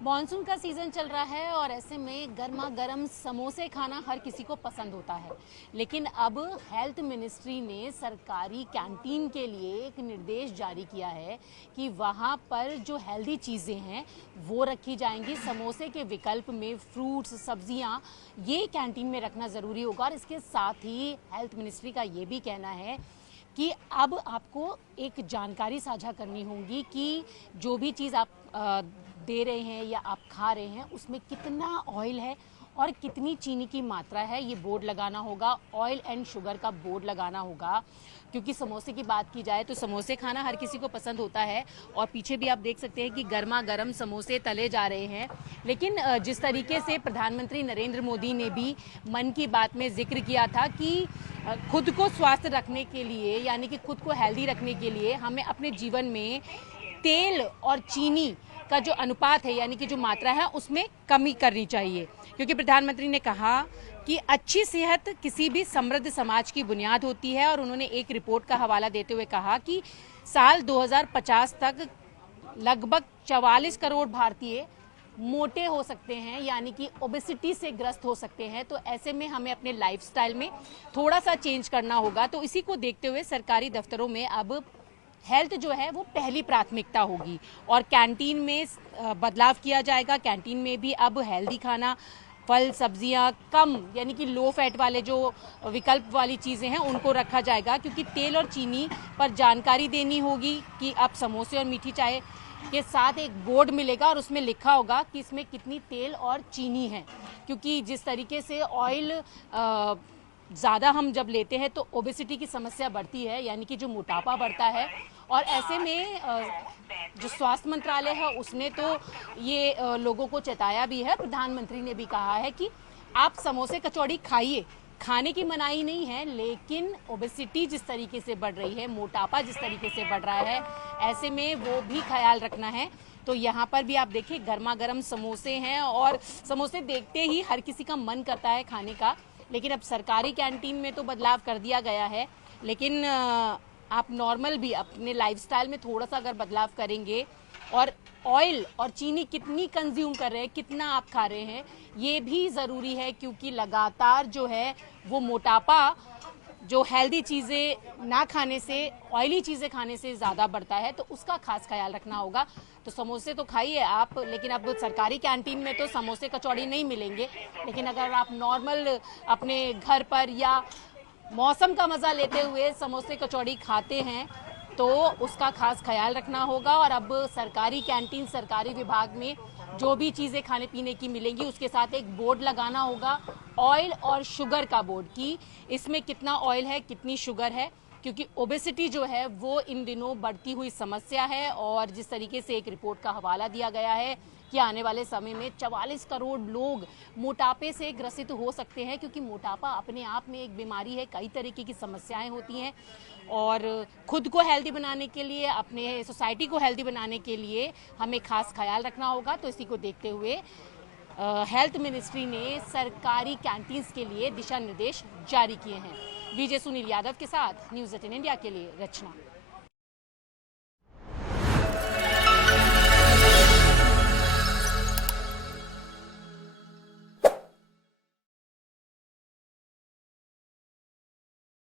Monsoon का season चल रहा है और ऐसे में गर्मा गर्म समोसे खाना हर किसी को पसंद होता है। लेकिन अब हेल्थ मिनिस्ट्री ने सरकारी कैंटीन के लिए एक निर्देश जारी किया है कि वहाँ पर जो हेल्दी चीज़ें हैं वो रखी जाएंगी। समोसे के विकल्प में फ्रूट्स, सब्जियाँ ये कैंटीन में रखना ज़रूरी होगा। और इसके साथ ही हेल्थ मिनिस्ट्री का ये भी कहना है कि अब आपको एक जानकारी साझा करनी होगी कि जो भी चीज़ आप दे रहे हैं या आप खा रहे हैं उसमें कितना ऑयल है और कितनी चीनी की मात्रा है, ये बोर्ड लगाना होगा। ऑयल एंड शुगर का बोर्ड लगाना होगा, क्योंकि समोसे की बात की जाए तो समोसे खाना हर किसी को पसंद होता है। और पीछे भी आप देख सकते हैं कि गर्मा गर्म समोसे तले जा रहे हैं। लेकिन जिस तरीके से प्रधानमंत्री नरेंद्र मोदी ने भी मन की बात में जिक्र किया था कि खुद को स्वस्थ रखने के लिए, यानी कि खुद को हेल्दी रखने के लिए हमें अपने जीवन में तेल और चीनी का जो अनुपात है, यानी कि जो मात्रा है, उसमें कमी करनी चाहिए। क्योंकि प्रधानमंत्री ने कहा कि अच्छी सेहत किसी भी समृद्ध समाज की बुनियाद होती है। और उन्होंने एक रिपोर्ट का हवाला देते हुए कहा कि साल 2050 तक लगभग 44 करोड़ भारतीय मोटे हो सकते हैं, यानी कि ओबेसिटी से ग्रस्त हो सकते हैं। तो ऐसे में हमें अपने लाइफस्टाइल में थोड़ा सा चेंज करना होगा। तो इसी को देखते हुए सरकारी दफ्तरों में अब हेल्थ जो है वो पहली प्राथमिकता होगी और कैंटीन में बदलाव किया जाएगा। कैंटीन में भी अब हेल्दी खाना, फल सब्जियां कम, यानी कि लो फैट वाले जो विकल्प वाली चीज़ें हैं उनको रखा जाएगा। क्योंकि तेल और चीनी पर जानकारी देनी होगी कि अब समोसे और मीठी चाय के साथ एक बोर्ड मिलेगा और उसमें लिखा होगा कि इसमें कितनी तेल और चीनी है। क्योंकि जिस तरीके से ऑयल ज़्यादा हम जब लेते हैं तो ओबेसिटी की समस्या बढ़ती है, यानी कि जो मोटापा बढ़ता है। और ऐसे में जो स्वास्थ्य मंत्रालय है उसने तो ये लोगों को चेताया भी है। प्रधानमंत्री ने भी कहा है कि आप समोसे कचौड़ी खाइए, खाने की मनाही नहीं है, लेकिन ओबेसिटी जिस तरीके से बढ़ रही है, मोटापा जिस तरीके से बढ़ रहा है, ऐसे में वो भी ख्याल रखना है। तो यहाँ पर भी आप देखिए गर्मा गर्म समोसे हैं और समोसे देखते ही हर किसी का मन करता है खाने का। लेकिन अब सरकारी कैंटीन में तो बदलाव कर दिया गया है। लेकिन आप नॉर्मल भी अपने लाइफस्टाइल में थोड़ा सा अगर बदलाव करेंगे और ऑयल और चीनी कितनी कंज्यूम कर रहे हैं, कितना आप खा रहे हैं, ये भी ज़रूरी है। क्योंकि लगातार जो है वो मोटापा जो हेल्दी चीज़ें ना खाने से, ऑयली चीज़ें खाने से ज़्यादा बढ़ता है, तो उसका खास ख्याल रखना होगा। तो समोसे तो खाइए आप, लेकिन अब सरकारी कैंटीन में तो समोसे कचौड़ी नहीं मिलेंगे। लेकिन अगर आप नॉर्मल अपने घर पर या मौसम का मज़ा लेते हुए समोसे कचौड़ी खाते हैं तो उसका खास ख्याल रखना होगा। और अब सरकारी कैंटीन, सरकारी विभाग में जो भी चीज़ें खाने पीने की मिलेंगी उसके साथ एक बोर्ड लगाना होगा, ऑयल और शुगर का बोर्ड, कि इसमें कितना ऑयल है, कितनी शुगर है। क्योंकि ओबेसिटी जो है वो इन दिनों बढ़ती हुई समस्या है। और जिस तरीके से एक रिपोर्ट का हवाला दिया गया है कि आने वाले समय में 44 करोड़ लोग मोटापे से ग्रसित हो सकते हैं। क्योंकि मोटापा अपने आप में एक बीमारी है, कई तरीके की समस्याएं होती हैं। और खुद को हेल्दी बनाने के लिए, अपने सोसाइटी को हेल्दी बनाने के लिए हमें खास ख्याल रखना होगा। तो इसी को देखते हुए हेल्थ मिनिस्ट्री ने सरकारी कैंटीन्स के लिए दिशा निर्देश जारी किए हैं। विजय सुनील यादव के साथ न्यूज़ 18 इंडिया के लिए रचना।